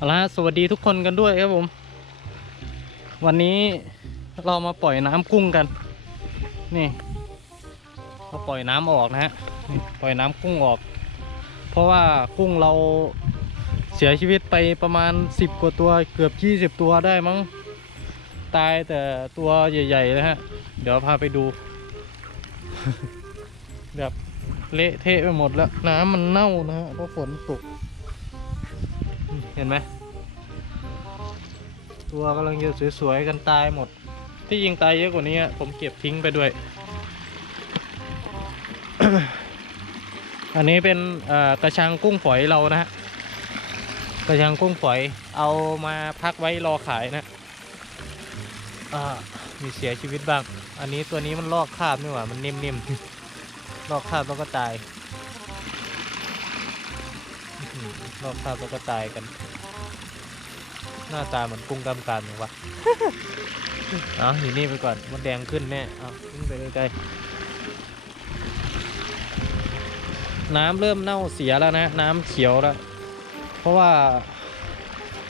เอาละสวัสดีทุกคนกันด้วยครับผม วันนี้เรามาปล่อยน้ำกุ้งกัน นี่เราปล่อยน้ำออกนะฮะปล่อยน้ำกุ้งออก เพราะว่ากุ้งเราเสียชีวิตไปประมาณ 10 กว่าตัวเกือบ 20 ตัวได้มั้งตายแต่ตัวใหญ่ๆเลยฮะ เดี๋ยวพาไปดู แบบเละเทะไปหมดแล้ว น้ำมันเน่านะฮะเพราะฝนตก ห็นไหมตัวกำลังจะสวยๆกันตายหมด ที่ยิงตายเยอะกว่านี้ผมเก็บทิ้งไปด้วย อันนี้เป็นกระชังกุ้งฝอยเรานะฮะกระชังกุ้งฝอยเอามาพักไว้รอขายนะมีเสียชีวิตบ้าง อันนี้ตัวนี้มันลอกคาบนี่หว่ามันนิ่มๆลอกคาบแล้วก็ตาย อื้อหือลอกคราบแล้วก็ตายกัน หน้าตาเหมือนกุ้งกำกันเลยวะ เอาอยู่นี่ไปก่อนมันแดงขึ้นแน่เอาขึ้นไปใกล้ๆน้ำเริ่มเน่าเสียแล้วนะ น้ำเขียวแล้ว เพราะว่า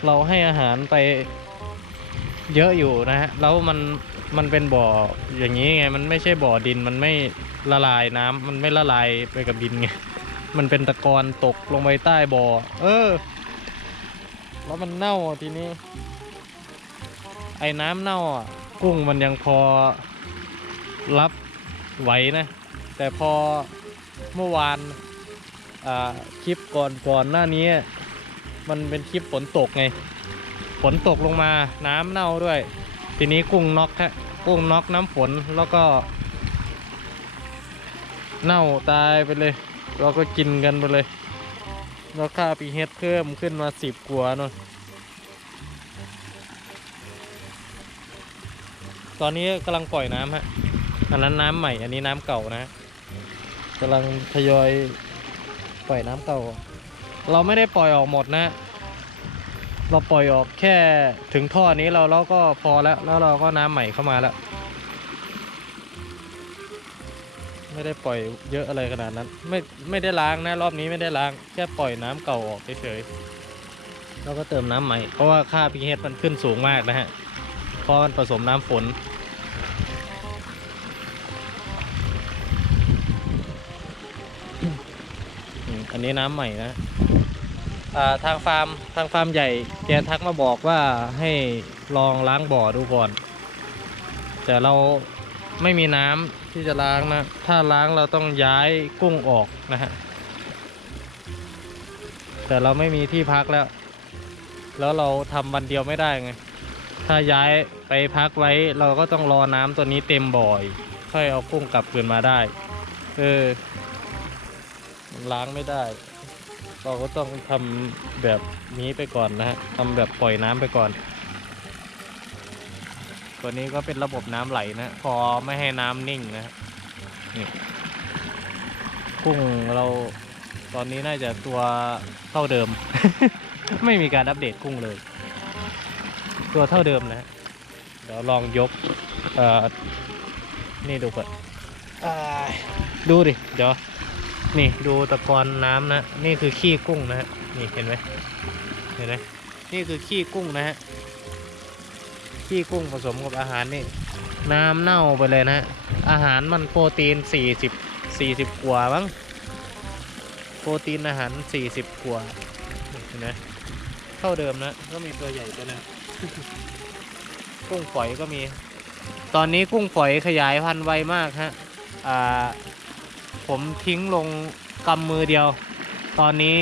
เราให้อาหารไปเยอะอยู่นะฮะ แล้วมันมันเป็นบ่ออย่างนี้ไง มันไม่ใช่บ่อดิน มันไม่ละลายน้ำมันไม่ละลายไปกับดินไง มันเป็นตะกอนตกลงไปใต้บ่อ เออ แล้วมันเน่าทีนี้ ไอ้น้ำเน่าอะ กุ้งมันยังพอรับไหวนะ แต่พอเมื่อวานอ่าคลิปก่อนก่อนหน้านี้ มันเป็นคลิปฝนตกไง ฝนตกลงมาน้ำเน่าด้วย ทีนี้กุ้งน็อกฮะกุ้งน็อกน้ำฝนแล้วก็ เน่าตายไปเลย เราก็กินกันไปเลยแล้วค่าปีเฮดเพิ่มขึ้นมาสิบกัว่าเนอะตอนนี้กำลังปล่อยน้ำฮะอันนั้นน้ำใหม่ อันนี้น้ำเก่านะกำลังทยอยปล่อยน้ำเก่า เราไม่ได้ปล่อยออกหมดนะ เราปล่อยออกแค่ถึงท่อนี้เราเราก็พอแล้ว แล้วเราก็น้ำใหม่เข้ามาแล้ว ไม่ได้ปล่อยเยอะอะไรขนาดนั้น ไม่ไม่ได้ล้างนะรอบนี้ไม่ได้ล้างแค่ปล่อยน้ำเก่าออกเฉยๆแล้วก็เติมน้ำใหม่เพราะว่าค่า pH มันขึ้นสูงมากนะฮะเพราะมันผสมน้ำฝนอันนี้น้ำใหม่นะาทางฟาร์มทางฟาร์มใหญ่แกทักมาบอกว่าให้ลองล้างบ่อดูก่อน แต่เราไม่มีน้ำ ที่จะล้างนะ ถ้าล้างเราต้องย้ายกุ้งออกนะฮะ แต่เราไม่มีที่พักแล้ว แล้วเราทำวันเดียวไม่ได้ไง ถ้าย้ายไปพักไว้เราก็ต้องรอน้ำตัวนี้เต็มบ่อย ค่อยเอากุ้งกลับคืนมาได้ เออ ล้างไม่ได้ เราก็ต้องทำแบบนี้ไปก่อนนะฮะทำแบบปล่อยน้ำไปก่อน ตัวนี้ก็เป็นระบบน้ำไหลนะพอไม่ให้น้ำนิ่งนะนี่กุ้งเราตอนนี้น่าจะตัวเท่าเดิม ไม่มีการอัปเดตกุ้งเลย ตัวเท่าเดิมนะเดี๋ยวลองยกเอ่อนี่ดูก่อนดูดิ เดี๋ยว นี่ดูตะกอนน้ำนะ นี่คือขี้กุ้งนะฮะ นี่เห็นไหมเห็นไหมนี่คือขี้กุ้งนะฮะ ขี้กุ้งผสมกับอาหารนี่น้ำเน่าไปเลยนะฮะอาหารมันโปรตีน 40 40 กว่าบ้างโปรตีนอาหาร 40 กว่านี่เห็นไหมเท่าเดิมนะ ก็มีตัวใหญ่ตัวนึงกุ้งฝอยก็มี ตอนนี้กุ้งฝอยขยายพันธุ์ไวมากฮะอ่าผมทิ้งลงกำมือเดียว ตอนนี้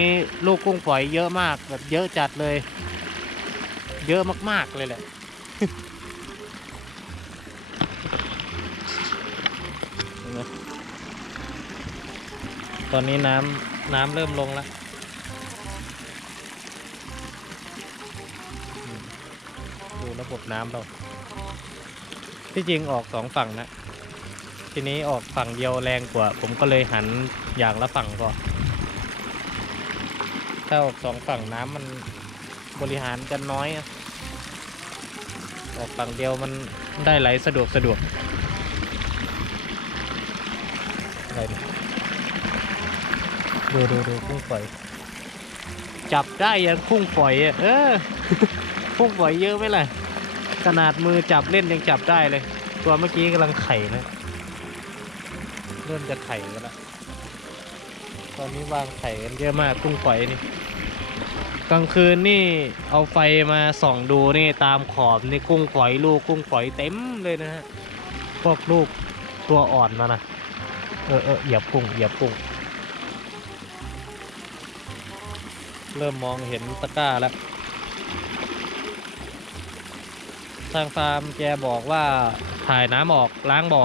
ลูกกุ้งฝอยเยอะมากแบบเยอะจัดเลย เยอะมากๆเลยแหละ ตอนนี้น้ำน้ำเริ่มลงแล้วดูระบบน้ำเราที่จริงออกสองฝั่งนะ ทีนี้ออกฝั่งเดียวแรงกว่า ผมก็เลยหันอย่างละฝั่งก่อนถ้าออกสองฝั่งน้ำมันบริหารกันน้อยอะ ออกฝั่งเดียวมันได้ไหลสะดวกสะดวกอะไรเนี่ยดูดูดูกุ้งฝอยจับได้ยันพุ่งฝอยอะเออพุ่งฝอยเยอะไหมล่ะขนาดมือจับเล่นยังจับได้เลย ตัวเมื่อกี้กำลังไข่นะเริ่มจะไข่กันละตอนนี้วางไข่กันเยอะมากกุ้งฝอยนี่ กลางคืนนี่เอาไฟมาส่องดูนี่ตามขอบนี่กุ้งฝอยลูกกุ้งฝอยเต็มเลยนะฮะพวกลูกตัวอ่อนมานะเออเออเหยียบกุ้งเหยียบกุ้งเริ่มมองเห็นตะกร้าแล้ว ทางฟาร์มแกบอกว่าถ่ายน้ำออกล้างบ่อ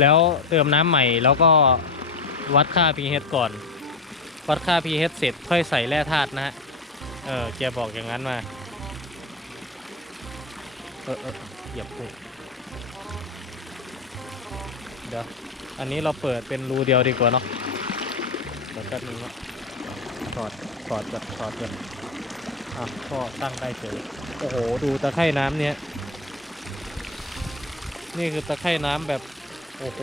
แล้วเติมน้ำใหม่แล้วก็วัดค่า pH ก่อน วัดค่า pH เสร็จค่อยใส่แร่ธาตุนะฮะ เออแกบอกอย่างนั้นมา เออเออเหยียบเดี๋ยว อันนี้เราเปิดเป็นรูเดียวดีกว่าเนาะเดี๋ยวแป๊บนึงเนาะถอดถอดก่อนถอดก่อนอะก็ตั้งได้เฉยโอ้โห ดูตะไคร่น้ำเนี้ยนี่คือตะไคร่น้ำแบบ โอ้โห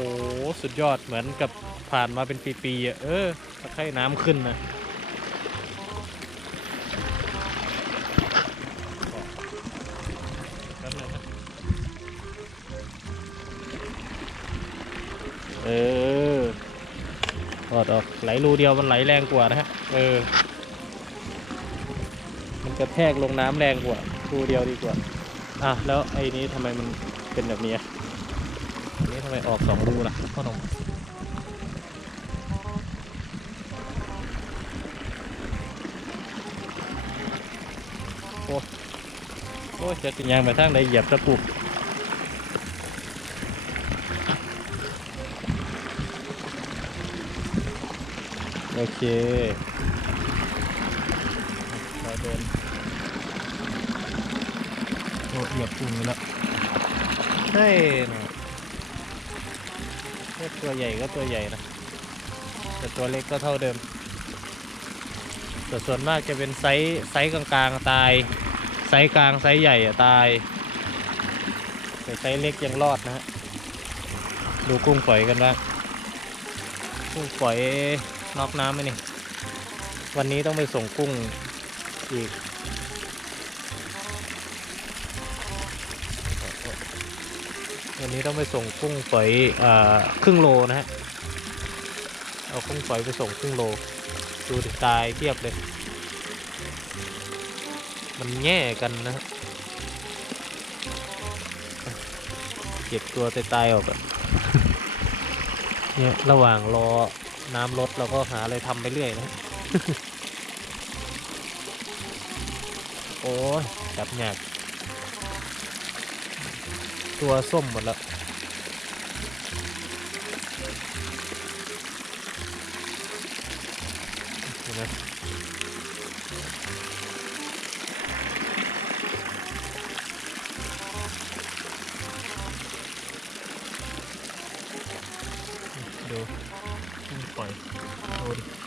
สุดยอดเหมือนกับ ผ่านมาเป็นปีๆอะเออตะไคร่น้ำขึ้นนะเออถอดออกไหลรูเดียวมันไหลแรงกว่านะฮะ เออ มันกระแทกลงน้ำแรงกว่า รูเดียวดีกว่า อะ แล้วไอ้นี้ทำไมมันเป็นแบบนี้อะอันนี้ทำไมออกสองรูล่ะพ่อหนุ่ม อ้ยจะติยางไปทางใดเหยียบตะปุกโอเคเราเดินโอ้เหยียบปุ่งไปแล้วเฮ้ยนะตัวใหญ่ก็ตัวใหญ่นะ แต่ตัวเล็กก็เท่าเดิมแต่ส่วนมากจะเป็นไซส์ไซส์กลางๆตาย ซส์กลางไซส์ใหญ่อะตายแต่ไซส์เล็กยังรอดนะฮะดูกุ้งฝอยกันบ้างกุ้งฝอยนอกน้ำไหมนี่ วันนี้ต้องไปส่งกุ้งอีกวันนี้ต้องไปส่งกุ้งฝอยอครึ่งโลนะฮะเอากุ้งฝอยไปส่งครึ่งโล ดูดิตายเทียบเลย มันแง่กันนะเก็บตัวตายๆออกเนี่ยระหว่างรอน้ำลดเราก็หาอะไรทำไปเรื่อยนะ โอ้ยจับหยากตัวส้มหมดแล้วเห็นไหม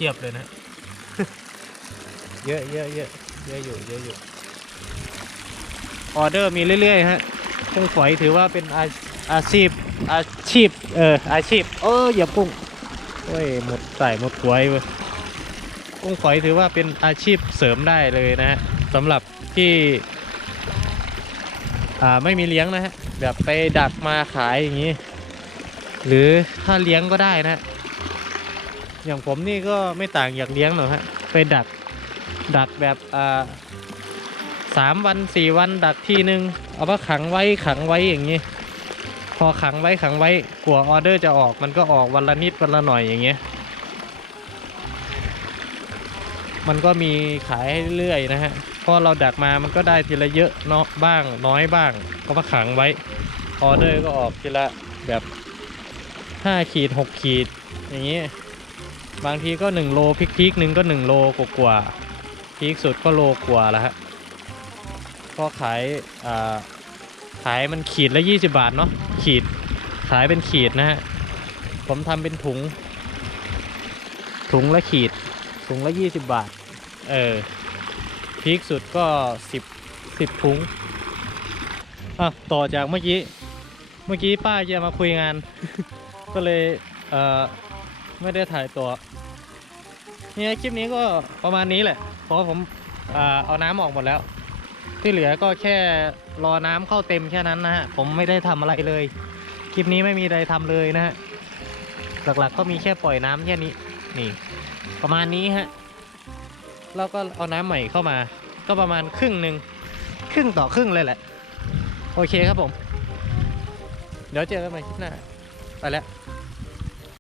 อ้ดิเทียบเลยนะ เยอะเยอะเยอะเยอะอยู่เยอะอยู่ออเดอร์มีเรื่อยๆฮะกุ้งฝอยถือว่าเป็นอาอาชีพอาชีพเอออาชีพเอออย่ากุ้งโอ้ยหมดใส่หมดหวยเว้ยกุ้งฝอยถือว่าเป็นอาชีพเสริมได้เลยนะฮะสำหรับที่อ่าไม่มีเลี้ยงนะฮะแบบไปดักมาขายอย่างนี้ หรือถ้าเลี้ยงก็ได้นะ อย่างผมนี่ก็ไม่ต่างอยากเลี้ยงหรอกฮะไปดัก ดักแบบอ่าสามวันสี่วันดักทีนึงเอามาขังไว้ขังไว้อย่างนี้ พอขังไว้ขังไว้กลัวออเดอร์จะออกมันก็ออกวันละนิดวันละหน่อยอย่างเงี้ยมันก็มีขายให้เรื่อยนะฮะพอเราดักมามันก็ได้ทีละเยอะเนาะบ้างน้อยบ้าง ก็มาขังไว้ออเดอร์ก็ออกทีละแบบห้าขีดหกขีดอย่างเงี้ย บางทีก็หนึ่งโลพริกพริกๆหนึ่งก็หนึ่งโลกว่าๆพีคสุดก็โลกว่าแล้วฮะก็ขายขายมันขีดละ 20 บาทเนาะขีดขายเป็นขีดนะฮะผมทำเป็นถุง ถุงละขีด ถุงละ 20 บาท เออพีคสุดก็ 10 10ถุงอะต่อจากเมื่อกี้ เมื่อกี้ป้าจะมาคุยงาน ก็เลยเอ่อ ไม่ได้ถ่ายตัวเนี่ยคลิปนี้ก็ประมาณนี้แหละ เพราะผมเอาน้ำออกหมดแล้ว ที่เหลือก็แค่รอน้ำเข้าเต็มแค่นั้นนะฮะ ผมไม่ได้ทำอะไรเลย คลิปนี้ไม่มีอะไรทำเลยนะฮะ หลักๆก็มีแค่ปล่อยน้ำแค่นี้ นี่ ประมาณนี้ฮะ แล้วก็เอาน้ำใหม่เข้ามา ก็ประมาณครึ่งหนึ่งครึ่งต่อครึ่งเลยแหละ โอเคครับผม เดี๋ยวเจอกันใหม่คลิปหน้า ไปแล้ว